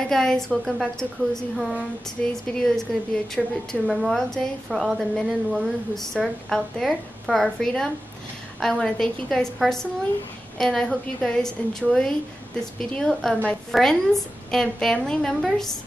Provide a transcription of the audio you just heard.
Hi guys, welcome back to Cozy Home. Today's video is going to be a tribute to Memorial Day for all the men and women who served out there for our freedom. I want to thank you guys personally, and I hope you guys enjoy this video of my friends and family members